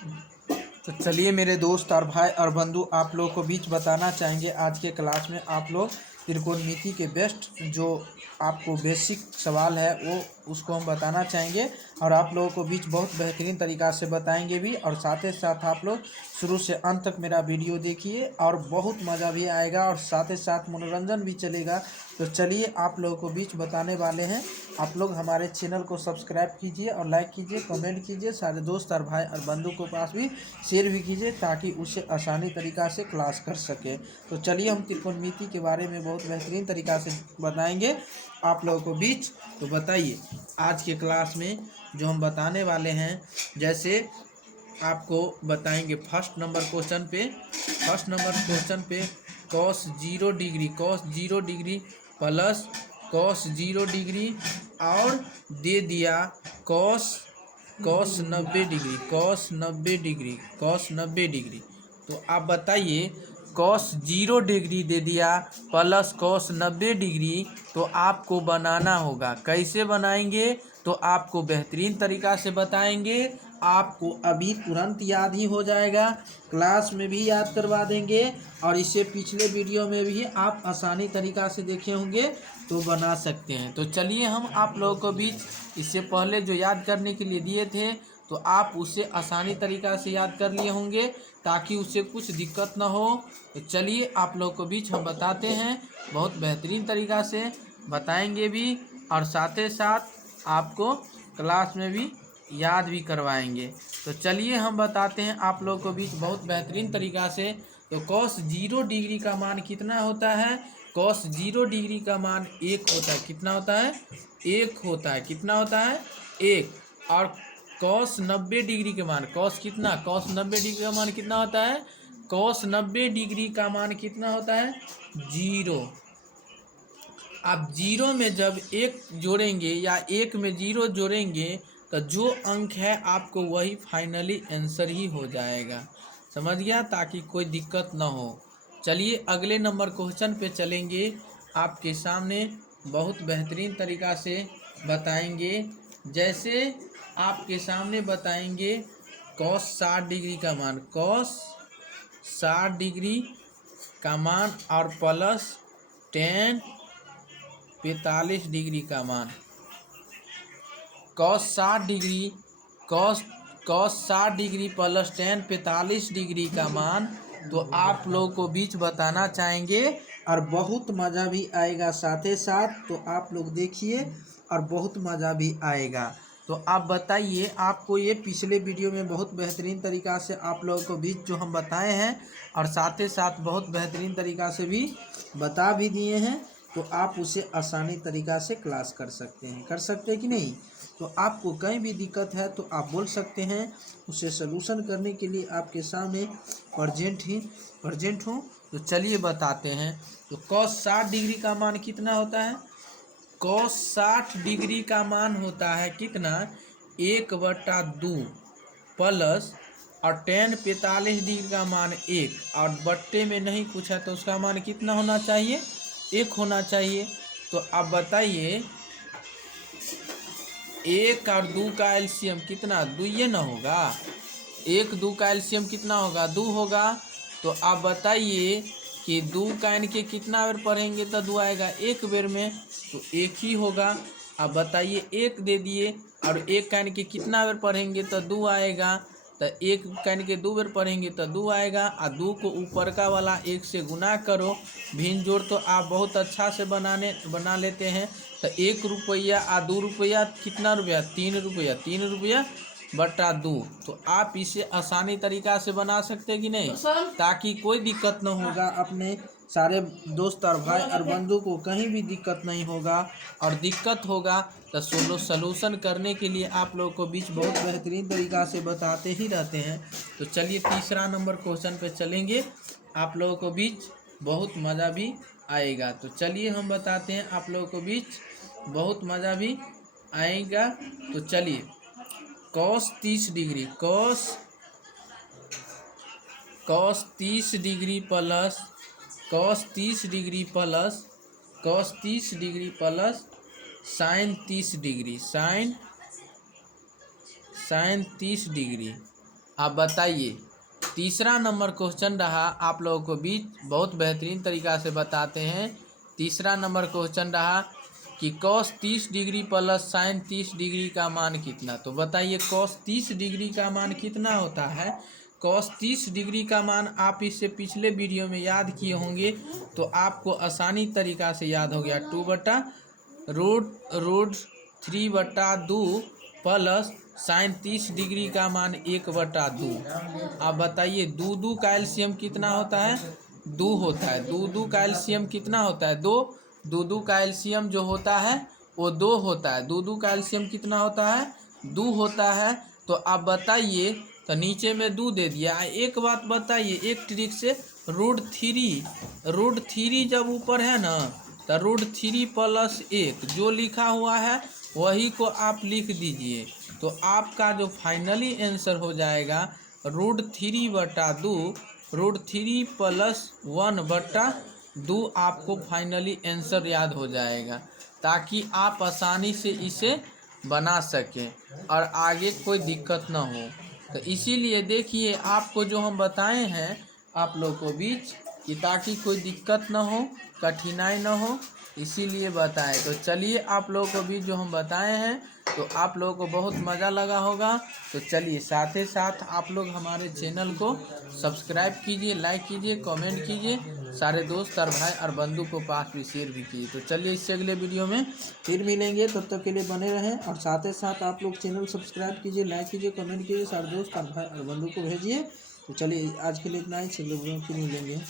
तो चलिए मेरे दोस्त और भाई और बंधु, आप लोगों को बीच बताना चाहेंगे आज के क्लास में आप लोग त्रिकोणमिति के बेस्ट जो आपको बेसिक सवाल है वो उसको हम बताना चाहेंगे और आप लोगों को बीच बहुत बेहतरीन तरीक़ा से बताएंगे भी। और साथ ही साथ आप लोग शुरू से अंत तक मेरा वीडियो देखिए और बहुत मज़ा भी आएगा और साथ ही साथ मनोरंजन भी चलेगा। तो चलिए आप लोगों को बीच बताने वाले हैं। आप लोग हमारे चैनल को सब्सक्राइब कीजिए और लाइक कीजिए, कमेंट कीजिए, सारे दोस्त और भाई और बंधु को पास भी शेयर भी कीजिए ताकि उससे आसानी तरीक़ा से क्लास कर सके। तो चलिए हम त्रिकोणमिति के बारे में बहुत बेहतरीन तरीक़ा से बताएंगे आप लोगों को बीच। तो बताइए आज के क्लास में जो हम बताने वाले हैं, जैसे आपको बताएंगे फर्स्ट नंबर क्वेश्चन पे cos 0 degree plus cos 0 degree और दे दिया कॉस 90 डिग्री। तो आप बताइए कॉस 0 डिग्री दे दिया प्लस कॉस 90 डिग्री, तो आपको बनाना होगा। कैसे बनाएंगे तो आपको बेहतरीन तरीक़ा से बताएंगे, आपको अभी तुरंत याद ही हो जाएगा, क्लास में भी याद करवा देंगे और इससे पिछले वीडियो में भी आप आसानी तरीक़ा से देखे होंगे तो बना सकते हैं। तो चलिए हम आप लोगों को बीच इससे पहले जो याद करने के लिए दिए थे तो आप उसे आसानी तरीक़ा से याद कर लिए होंगे ताकि उससे कुछ दिक्कत ना हो। तो चलिए आप लोगों को बीच हम बताते हैं, बहुत बेहतरीन तरीक़ा से बताएंगे भी और साथ ही साथ आपको क्लास में भी याद भी करवाएंगे। तो चलिए हम बताते हैं आप लोगों को बीच बहुत बेहतरीन तरीक़ा से। तो कॉस 0 डिग्री का मान कितना होता है? कॉस 0 डिग्री का मान 1 होता है। कितना होता है? 1 होता है। कितना होता है? 1। और कॉस 90 डिग्री के मान कॉस 90 डिग्री का मान कितना होता है? कॉस 90 डिग्री का मान कितना होता है? 0। आप 0 में जब 1 जोड़ेंगे या 1 में 0 जोड़ेंगे तो जो अंक है आपको वही फाइनली आंसर ही हो जाएगा। समझ गया? ताकि कोई दिक्कत ना हो। चलिए अगले नंबर क्वेश्चन पे चलेंगे, आपके सामने बहुत बेहतरीन तरीक़ा से बताएंगे। जैसे आपके सामने बताएंगे कॉस 60 डिग्री का मान, कॉस 60 डिग्री का मान और प्लस टेन 45 डिग्री का मान। Cos 60 degree plus ten 45 degree का मान। तो आप लोगों को बीच बताना चाहेंगे और बहुत मज़ा भी आएगा साथ ही साथ। तो आप लोग देखिए और बहुत मज़ा भी आएगा। तो आप बताइए, आपको ये पिछले वीडियो में बहुत बेहतरीन तरीक़ा से आप लोगों को बीच जो हम बताए हैं और साथ ही साथ बहुत बेहतरीन तरीक़ा से भी बता भी दिए हैं, तो आप उसे आसानी तरीक़ा से क्लास कर सकते हैं कि नहीं। तो आपको कहीं भी दिक्कत है तो आप बोल सकते हैं, उसे सलूशन करने के लिए आपके सामने प्रजेंट हूँ। तो चलिए बताते हैं। तो कॉस 60 डिग्री का मान कितना होता है? कॉस 60 डिग्री का मान होता है कितना? 1/2 प्लस और टेन 45 डिग्री का मान 1 और बट्टे में नहीं कुछ है तो उसका मान कितना होना चाहिए? 1 होना चाहिए। तो अब बताइए 1 और 2 का एलसीएम कितना? 2 ये ना होगा। 1 2 का एलसीएम कितना होगा? 2 होगा। तो आप बताइए कि 2 का इनके कितना बेर पढ़ेंगे तो 2 आएगा? 1 बेर में, तो 1 ही होगा। अब बताइए 1 दे दिए और 1 का इनके कितना बेर पढ़ेंगे तो 2 आएगा। तो 1 का इनके 2 बेर पढ़ेंगे तो 2 आएगा और 2 को ऊपर का वाला 1 से गुना करो। भिन्न जोड़ तो आप बहुत अच्छा से बना लेते हैं। तो 1 रुपया और 2 रुपया कितना रुपया? 3 रुपया। 3/2। तो आप इसे आसानी तरीक़ा से बना सकते हैं कि नहीं, ताकि कोई दिक्कत न होगा, अपने सारे दोस्त और भाई और बंधु को कहीं भी दिक्कत नहीं होगा। और दिक्कत होगा तो सलूशन करने के लिए आप लोगों को बीच बहुत बेहतरीन तरीक़ा से बताते ही रहते हैं। तो चलिए तीसरा नंबर क्वेश्चन पे चलेंगे, आप लोगों को बीच बहुत मज़ा भी आएगा। तो चलिए हम बताते हैं आप लोगों को बीच बहुत मज़ा भी आएगा। तो चलिए cos 30 degree plus sign 30 degree आप बताइए। तीसरा नंबर क्वेश्चन रहा आप लोगों को बीच, बहुत बेहतरीन तरीका से बताते हैं। तीसरा नंबर क्वेश्चन रहा कि cos 30 degree plus sin 30 degree का मान कितना। तो बताइए cos 30 डिग्री का मान कितना होता है। cos 30 डिग्री का मान आप इससे पिछले वीडियो में याद किए होंगे, तो आपको आसानी तरीका से याद हो गया। 2/√3/2 प्लस sin 30 डिग्री का मान 1/2। आप बताइए 2 का एलसीएम कितना होता है, 2 होता है। 2 का एलसीएम कितना होता है, 2। 2 का एलसीएम जो होता है वो 2 होता है। 2 का एलसीएम कितना होता है, 2 होता है। तो आप बताइए, तो नीचे में 2 दे दिया। एक बात बताइए, एक ट्रिक से √3 जब ऊपर है ना, तो √3 + 1 जो लिखा हुआ है वही को आप लिख दीजिए। तो आपका जो फाइनली आंसर हो जाएगा √3/2, √3 + 1/2 आपको फाइनली आंसर याद हो जाएगा, ताकि आप आसानी से इसे बना सकें और आगे कोई दिक्कत ना हो। तो इसीलिए देखिए, आपको जो हम बताए हैं आप लोग को बीच कि ताकि कोई दिक्कत ना हो, कठिनाई ना हो, इसीलिए बताएं। तो चलिए, आप लोगों को भी जो हम बताए हैं तो आप लोगों को बहुत मज़ा लगा होगा। तो चलिए, साथ ही साथ आप लोग हमारे चैनल को सब्सक्राइब कीजिए, लाइक कीजिए, कमेंट कीजिए, सारे दोस्त और भाई और बंधु को पास भी शेयर भी कीजिए। तो चलिए, इससे अगले वीडियो में फिर मिलेंगे, तब तक के लिए बने रहें। और साथ ही साथ आप लोग चैनल सब्सक्राइब कीजिए, लाइक कीजिए, कमेंट कीजिए, सारे दोस्त और भाई और बंधु को भेजिए। तो चलिए, आज के लिए इतना ही। अगले वीडियो में फिर मिलेंगे।